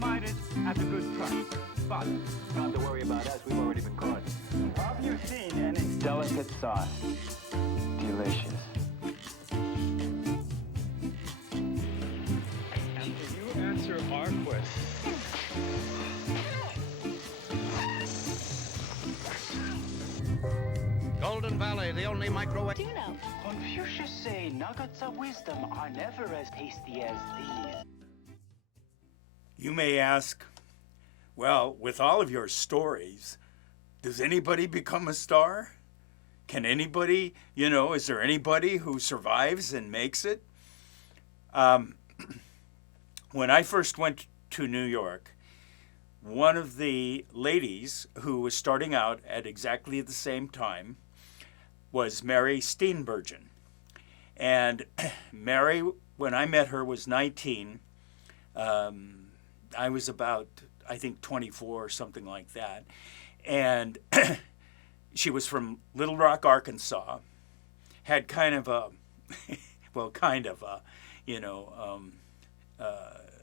mine is at a good price. But Not to worry about us, we've already been caught. have you seen any Delicate sauce. Delicious. And can you answer our question? Golden Valley, the only microwave. Do you know? Confucius say nuggets of wisdom are never as tasty as these. You may ask, well, with all of your stories, does anybody become a star? Can anybody, is there anybody who survives and makes it? When I first went to New York, one of the ladies who was starting out at exactly the same time was Mary Steenburgen. And Mary, when I met her, was 19. I was about, I think, 24 or something like that. And she was from Little Rock, Arkansas, had kind of a,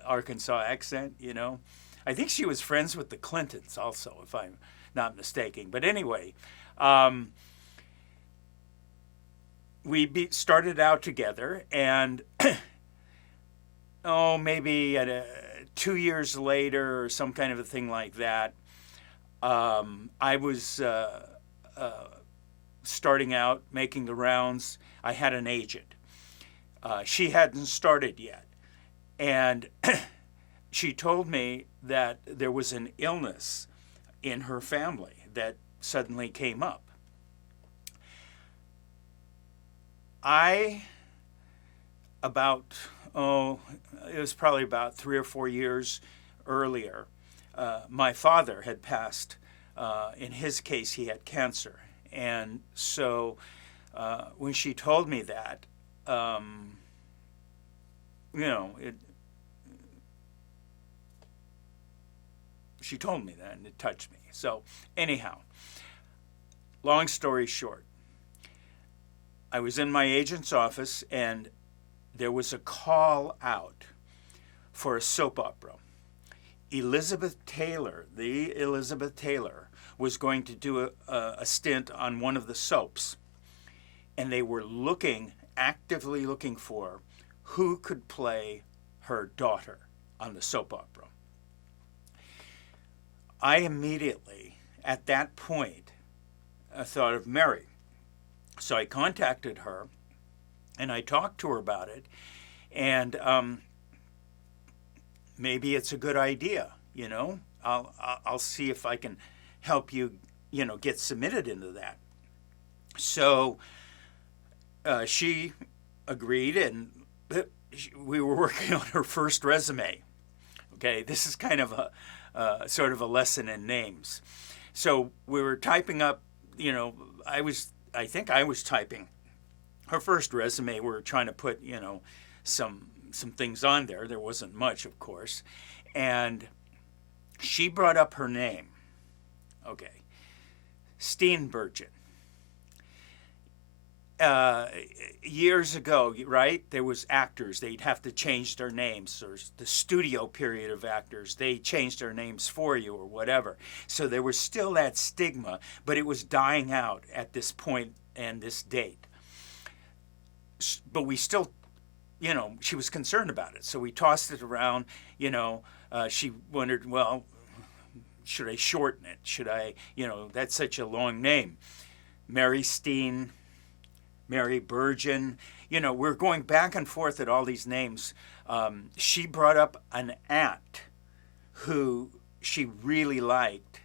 Arkansas accent, I think she was friends with the Clintons also, if I'm not mistaken. But anyway, we started out together, and maybe 2 years later or some kind of a thing like that, I was starting out, making the rounds. I had an agent. She hadn't started yet. And she told me that there was an illness in her family that suddenly came up. It was probably about 3 or 4 years earlier, my father had passed. In his case, he had cancer. And so when she told me that, she told me that, and it touched me. So anyhow, long story short, I was in my agent's office, and there was a call out for a soap opera. Elizabeth Taylor was going to do a stint on one of the soaps, and they were actively looking for who could play her daughter on the soap opera. I immediately, at that point, thought of Mary. So I contacted her, and I talked to her about it, and maybe it's a good idea, I'll see if I can help you, get submitted into that. So she agreed, and we were working on her first resume. Okay, this is kind of a sort of a lesson in names. So we were typing up, I think I was typing her first resume. We were trying to put, some things on there. There wasn't much, of course. And she brought up her name. Okay. Steenburgen. Years ago, right, there was actors. They'd have to change their names, or the studio period of actors. They changed their names for you or whatever. So there was still that stigma, but it was dying out at this point and this date. But we still, she was concerned about it. So we tossed it around, she wondered, well, should I shorten it? Should I, that's such a long name. Mary Steen, Mary Burgeon, we're going back and forth at all these names. She brought up an aunt who she really liked.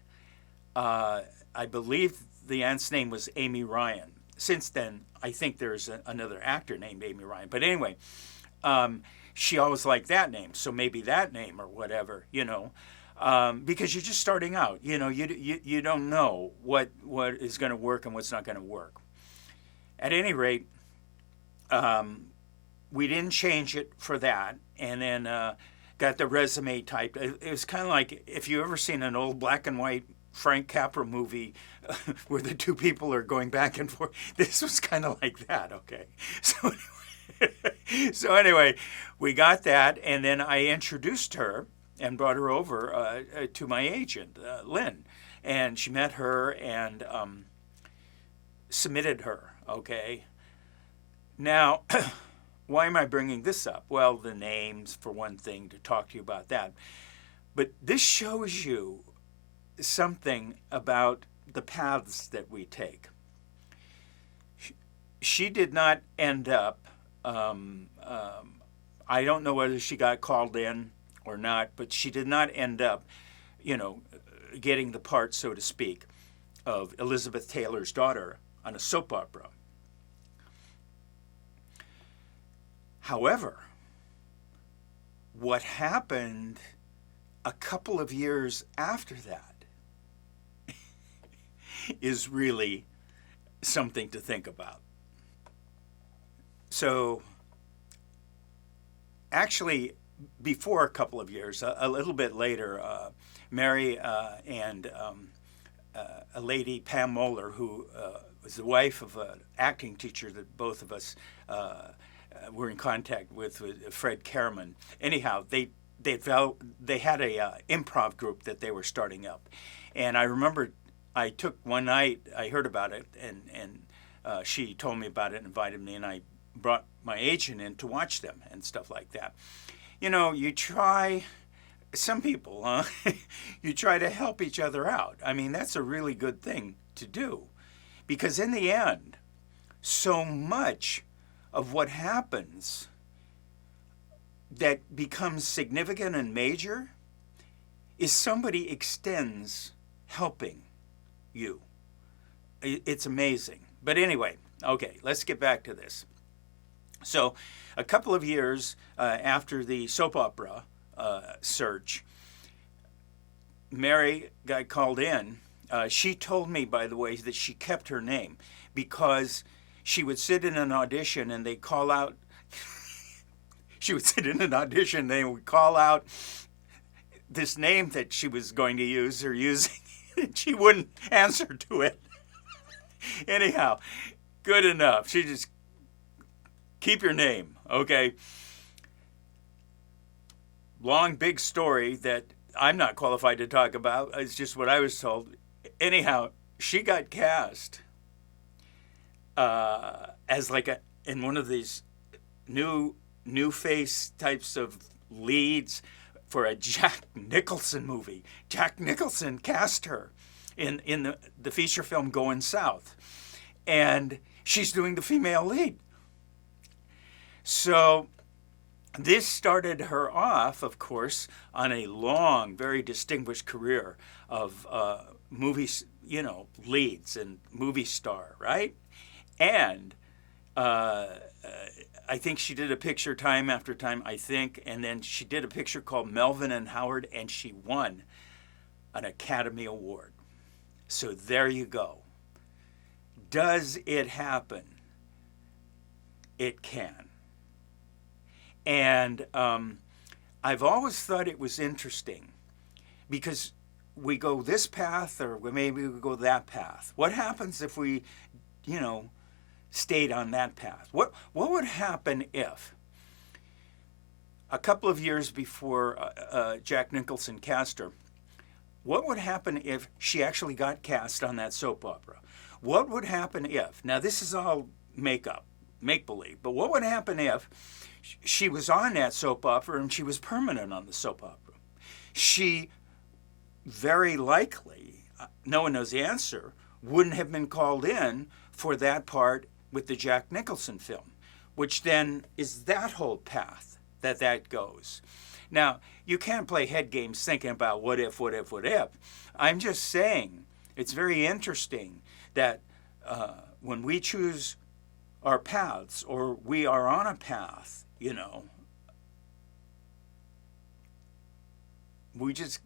I believe the aunt's name was Amy Ryan. Since then, I think there's another actor named Amy Ryan. But anyway, she always liked that name, so maybe that name or whatever, because you're just starting out. You don't know what is going to work and what's not going to work. At any rate, we didn't change it for that, and then got the resume typed. It was kind of like if you ever seen an old black and white Frank Capra movie where the two people are going back and forth. This was kind of like that, okay? So anyway, we got that, and then I introduced her, and brought her over to my agent, Lynn. And she met her and submitted her, okay? Now, why am I bringing this up? Well, the names, for one thing, to talk to you about that. But this shows you something about the paths that we take. She did not end up, I don't know whether she got called in or not, but she did not end up, getting the part, so to speak, of Elizabeth Taylor's daughter on a soap opera. However, what happened a couple of years after that is really something to think about. So, actually, before a couple of years, a little bit later, Mary and a lady, Pam Moeller, who was the wife of an acting teacher that both of us were in contact with Fred Kerman. Anyhow, they had a improv group that they were starting up, and I remember I took one night. I heard about it, and she told me about it and invited me, and I brought my agent in to watch them and stuff like that. You try. Some people, you try to help each other out. I mean, that's a really good thing to do, because in the end, so much of what happens that becomes significant and major is somebody extends helping you. It's amazing. But anyway, okay, let's get back to this. So a couple of years after the soap opera search, Mary got called in. She told me, by the way, that she kept her name because she would sit in an audition and they call out. She would sit in an audition and they would call out this name that she was going to use or using, and she wouldn't answer to it. Anyhow, good enough. She just keep your name, okay? Long, big story that I'm not qualified to talk about. It's just what I was told. Anyhow, she got cast as in one of these new face types of leads for a Jack Nicholson movie. Jack Nicholson cast her in the feature film Going South, and she's doing the female lead. So this started her off, of course, on a long, very distinguished career of movies, leads and movie star, right? And I think she did a picture time after time, and then she did a picture called Melvin and Howard, and she won an Academy Award. So there you go. Does it happen? It can. And I've always thought it was interesting because we go this path or maybe we go that path. What happens if we, stayed on that path? What would happen if a couple of years before Jack Nicholson cast her, what would happen if she actually got cast on that soap opera? What would happen if, now this is all make-believe, but what would happen if she was on that soap opera and she was permanent on the soap opera? She very likely, no one knows the answer, wouldn't have been called in for that part with the Jack Nicholson film, which then is that whole path that goes. Now, you can't play head games thinking about what if. I'm just saying it's very interesting that when we choose our paths or we are on a path, we just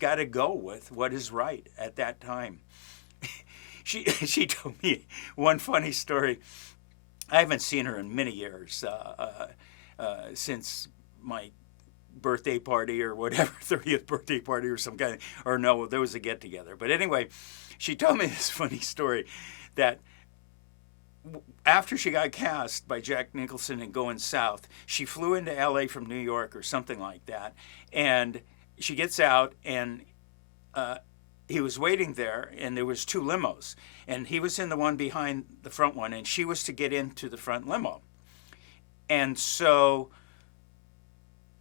got to go with what is right at that time. She told me one funny story. I haven't seen her in many years, since my birthday party or whatever, 30th birthday party or some kind, or no, there was a get-together. But anyway, she told me this funny story that after she got cast by Jack Nicholson in Going South, she flew into LA from New York or something like that. And she gets out, and he was waiting there, and there was 2 limos. And he was in the one behind the front one, and she was to get into the front limo. And so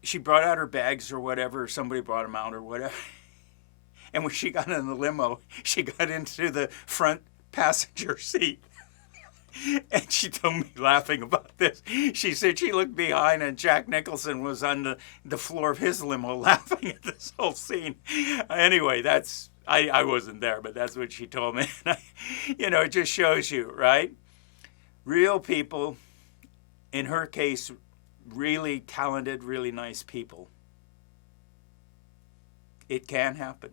she brought out her bags or whatever, or somebody brought them out or whatever. And when she got in the limo, she got into the front passenger seat. And she told me, laughing about this, she said she looked behind and Jack Nicholson was on the floor of his limo laughing at this whole scene. Anyway, I wasn't there, but that's what she told me. It just shows you, right? Real people, in her case, really talented, really nice people. It can happen.